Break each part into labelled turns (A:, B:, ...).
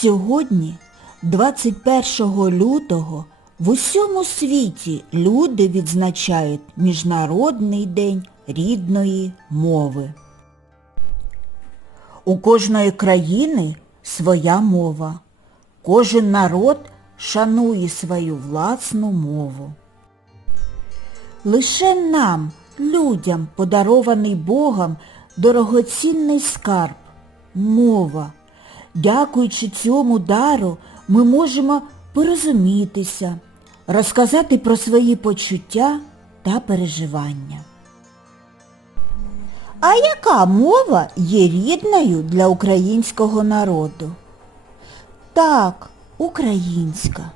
A: Сьогодні, 21 лютого, в усьому світі люди відзначають Міжнародний день рідної мови. У кожної країни своя мова. Кожен народ шанує свою власну мову. Лише нам, людям, подарований Богом дорогоцінний скарб – мова. Дякуючи цьому дару, ми можемо порозумітися, розказати про свої почуття та переживання. А яка мова є рідною для українського народу? Так, українська.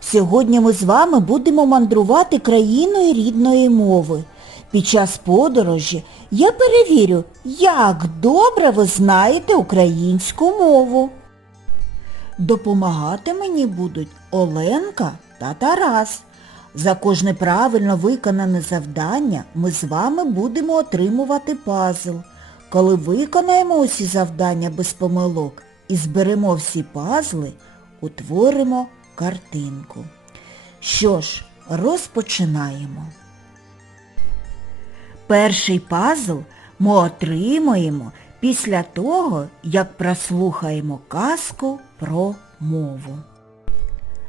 A: Сьогодні ми з вами будемо мандрувати країною рідної мови. Під час подорожі я перевірю, як добре ви знаєте українську мову. Допомагати мені будуть Оленка та Тарас. За кожне правильно виконане завдання ми з вами будемо отримувати пазл. Коли виконаємо усі завдання без помилок і зберемо всі пазли, утворимо картинку. Що ж, розпочинаємо. Перший пазл ми отримаємо після того, як прослухаємо казку про мову.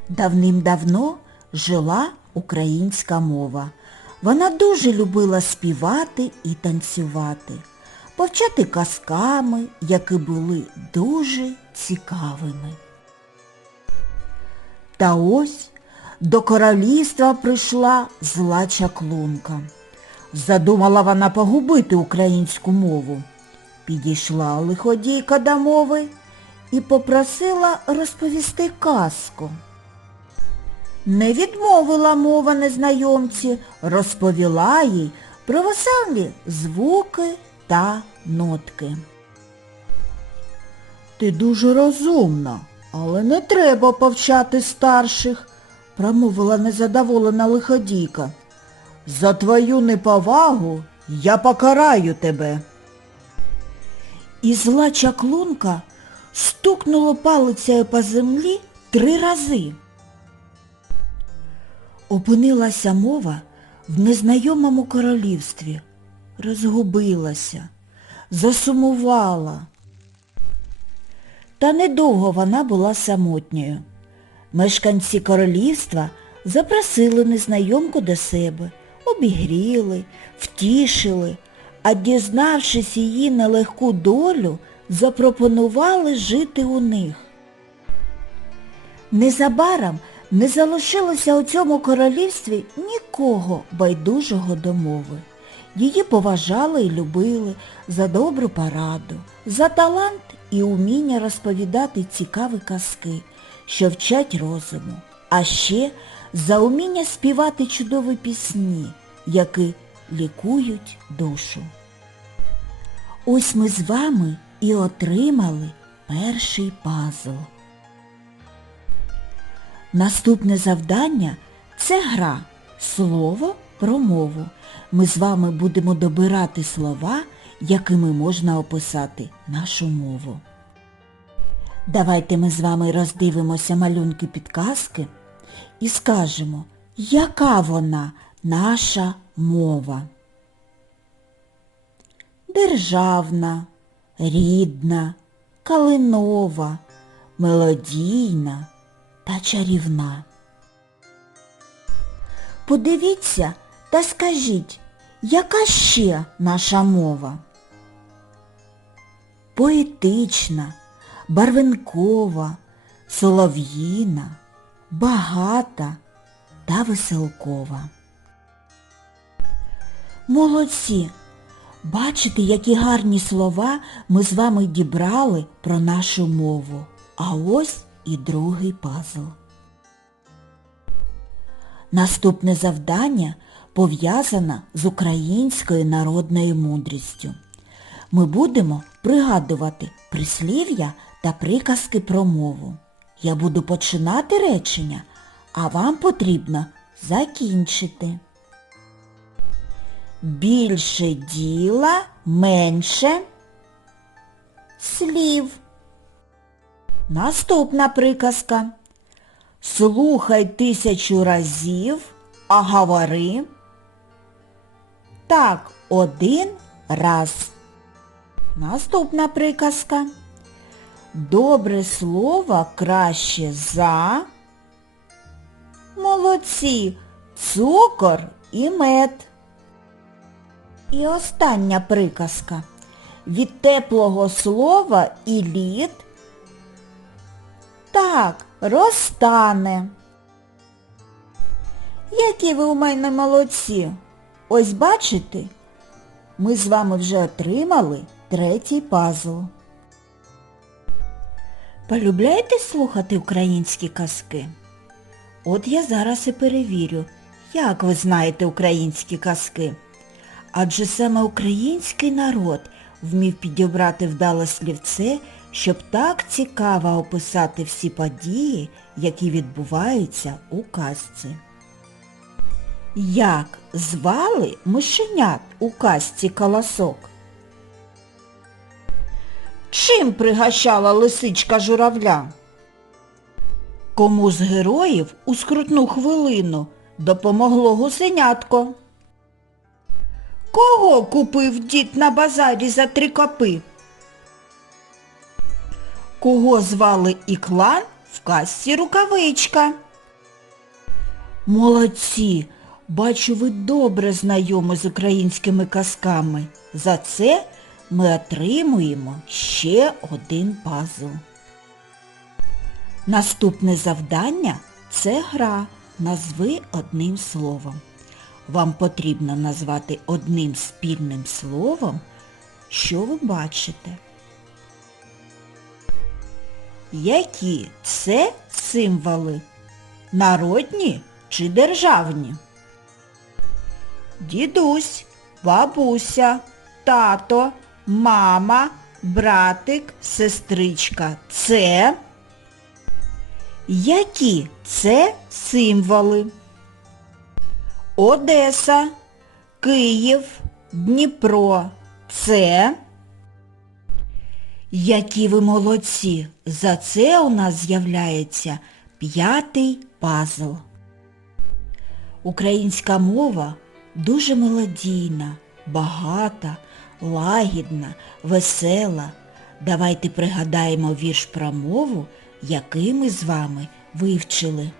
A: Давним-давно жила українська мова. Вона дуже любила співати і танцювати, повчати казками, які були дуже цікавими. Та ось до королівства прийшла зла чаклунка. Задумала вона погубити українську мову. Підійшла лиходійка до мови і попросила розповісти казку. Не відмовила мова незнайомці, розповіла їй про веселі звуки та нотки. Ти дуже розумна, але не треба повчати старших, промовила незадоволена лиходійка. За твою неповагу я покараю тебе. І зла чаклунка стукнула палицею по землі три рази. Опинилася мова в незнайомому королівстві, розгубилася, засумувала. Та недовго вона була самотньою. Мешканці королівства запросили незнайомку до себе, обігріли, втішили, а дізнавшись її нелегку долю, запропонували жити у них. Незабаром не залишилося у цьому королівстві нікого байдужого до мови. Її поважали і любили за добру пораду, за талант і уміння розповідати цікаві казки, що вчать розуму, а ще за уміння співати чудові пісні, які лікують душу. Ось ми з вами і отримали перший пазл. Наступне завдання це гра Слово про мову. Ми з вами будемо добирати слова, якими можна описати нашу мову. Давайте ми з вами роздивимося малюнки підказки і скажемо, яка вона наша мова. Державна, рідна, калинова, мелодійна та чарівна. Подивіться та скажіть, яка ще наша мова? Поетична, барвинкова, солов'їна, багата та веселкова. Молодці! Бачите, які гарні слова ми з вами дібрали про нашу мову. А ось і другий пазл. Наступне завдання пов'язане з українською народною мудрістю. Ми будемо пригадувати прислів'я та приказки про мову. Я буду починати речення, а вам потрібно закінчити. Більше діла, менше слів. Наступна приказка. Слухай тисячу разів, а говори. Так, один раз. Наступна приказка. Добре слово краще за. Молодці, цукор і мед. І остання приказка. Від теплого слова і лід. Так, розтане. Які ви у мене молодці. Ось бачите, ми з вами вже отримали третій пазл. Полюбляєте слухати українські казки? От я зараз і перевірю, як ви знаєте українські казки. Адже саме український народ вмів підібрати вдале слівце, щоб так цікаво описати всі події, які відбуваються у казці. Як звали мишенят у казці колосок? Чим пригощала лисичка журавля? Кому з героїв у скрутну хвилину допомогло гусенятко? Кого купив дід на базарі за три копи? Кого звали Іклан в казці рукавичка? Молодці! Бачу, ви добре знайомі з українськими казками. За це ми отримуємо ще один пазл. Наступне завдання це гра «Назви одним словом». Вам потрібно назвати одним спільним словом, що ви бачите. Які це символи? Народні чи державні? Дідусь, бабуся, тато, мама, братик, сестричка. Це які це символи? Одеса, Київ, Дніпро. Це які ви молодці! За це у нас з'являється п'ятий пазл. Українська мова дуже мелодійна, багата, лагідна, весела. Давайте пригадаємо вірш про мову, який ми з вами вивчили.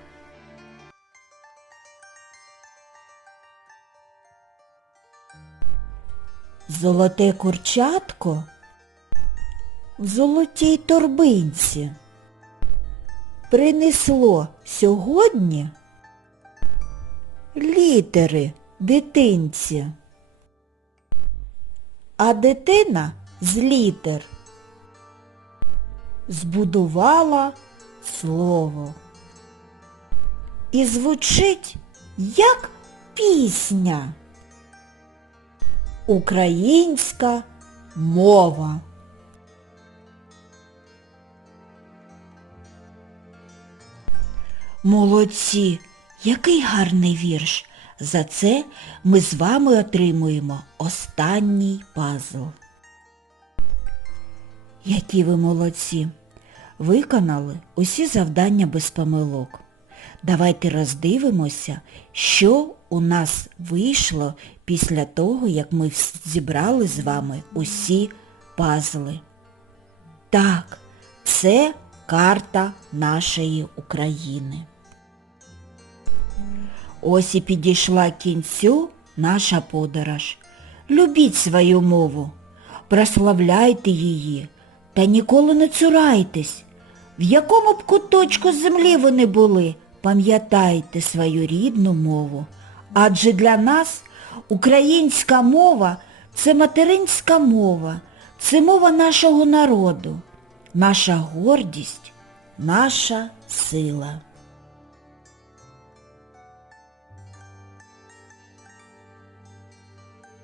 A: Золоте курчатко в золотій торбинці принесло сьогодні літери дитинці. А дитина з літер збудувала слово. І звучить як пісня. Українська мова. Молодці, який гарний вірш. За це ми з вами отримуємо останній пазл. Які ви молодці! Виконали усі завдання без помилок. Давайте роздивимося, що у нас вийшло після того, як ми зібрали з вами усі пазли. Так, це карта нашої України. Ось і підійшла кінцю наша подорож. Любіть свою мову, прославляйте її та ніколи не цурайтесь. В якому б куточку землі ви не були, пам'ятайте свою рідну мову. Адже для нас українська мова – це материнська мова, це мова нашого народу, наша гордість, наша сила.